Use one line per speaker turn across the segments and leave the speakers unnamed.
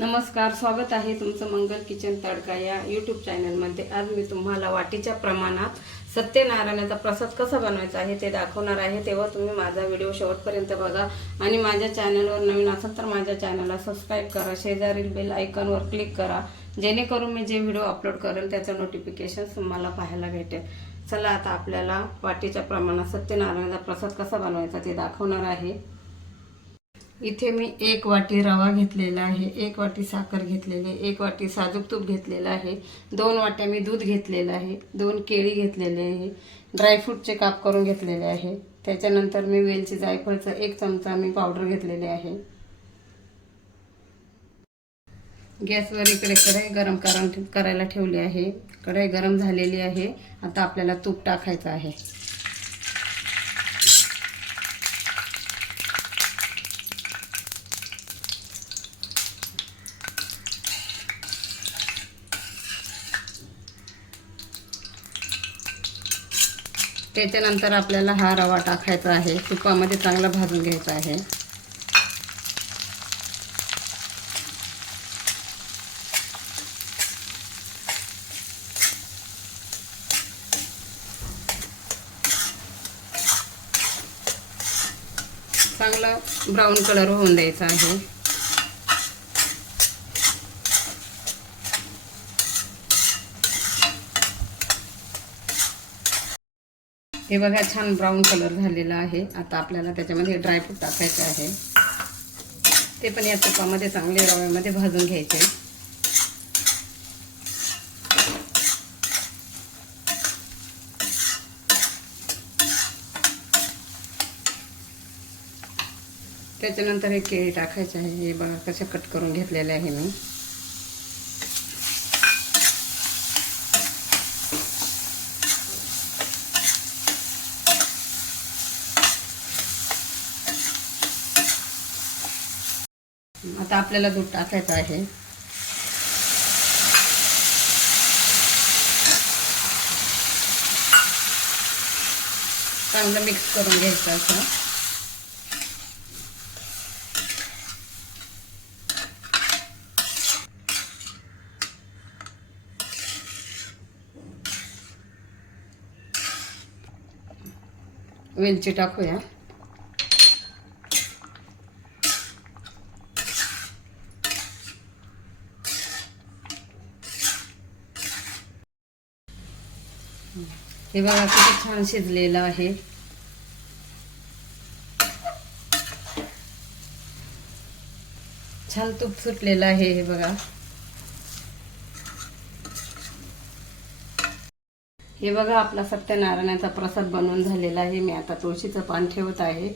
नमस्कार स्वागत आहे तुमचं मंगल किचन तडका या यूट्यूब चॅनलमध्ये आज मी तुम्हाला वाटीच्या प्रमाणात सत्यनारायणाचा प्रसाद कसा बनवायचा आहे ते दाखवणार आहे. तेव्हा तुम्ही माझा व्हिडिओ शेवटपर्यंत बघा. आणि माझ्या चॅनलवर नवीन असाल तर माझ्या चॅनलला सबस्क्राईब करा. शेजारील बेल आयकॉनवर क्लिक करा. जेणेकरून मी जे व्हिडिओ अपलोड करेल त्याचं नोटिफिकेशन तुम्हाला पाहायला भेटेल. चला आता आपल्याला वाटीच्या प्रमाणात सत्यनारायणाचा प्रसाद कसा बनवायचा ते दाखवणार आहे. इथे मी एक वाटी रवा घेतलेला आहे एक वाटी साखर घेतलेली आहे एक वाटी साजूक तूप घेतलेलं आहे दोन वाट्या मी दूध घेतलेलं आहे दोन केळी घेतलेले आहे ड्रायफ्रूटचे काप करून घेतलेले आहे. त्याच्यानंतर मी वेलची जायफळचं एक चमचा मी पावडर घेतलेले आहे. गॅसवर इकडे कढई गरम करा करायला ठेवली आहे. कढई गरम झालेली आहे. आता आपल्याला तूप टाकायचं आहे. त्याच्यानंतर आपल्याला हा रवा टाकायचा आहे. तुपामध्ये चांगला भाजून घ्यायचा आहे. चांगला ब्राऊन कलर होऊन द्यायचा आहे. हे बघा छान ब्राऊन कलर झालेला आहे. आता आपल्याला त्याच्यामध्ये ड्रायफ्रूट टाकायचे आहे. ते पण या तुपामध्ये चांगले रव्यामध्ये भाजून घ्यायचे. त्याच्यानंतर हे केळी टाकायचे आहे. हे बघा कसे कट करून घेतलेले आहे मी. आता आपल्याला दूध टाकायचं आहे. चांगलं मिक्स करून घ्यायचं असं. वेलची टाकूया. हे बघा किती छान शिजलेलं आहे. छान तूप सुटलेलं आहे हे बघा. हे बघा आपला सत्यनारायणाचा प्रसाद बनवून झालेला आहे. मी आता तुळशीचं पान ठेवत आहे.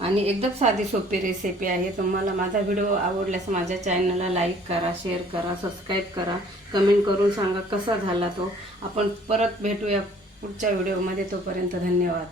आणि एकदम साधी सोपी रेसिपी आहे. तुम्हाला माझा व्हिडिओ आवडल्यास माझ्या चॅनलला लाईक करा शेअर करा सबस्क्राईब करा. कमेंट करून सांगा कसा झाला तो. आपण परत भेटूया पुढच्या व्हिडिओमध्ये तोपर्यंत धन्यवाद.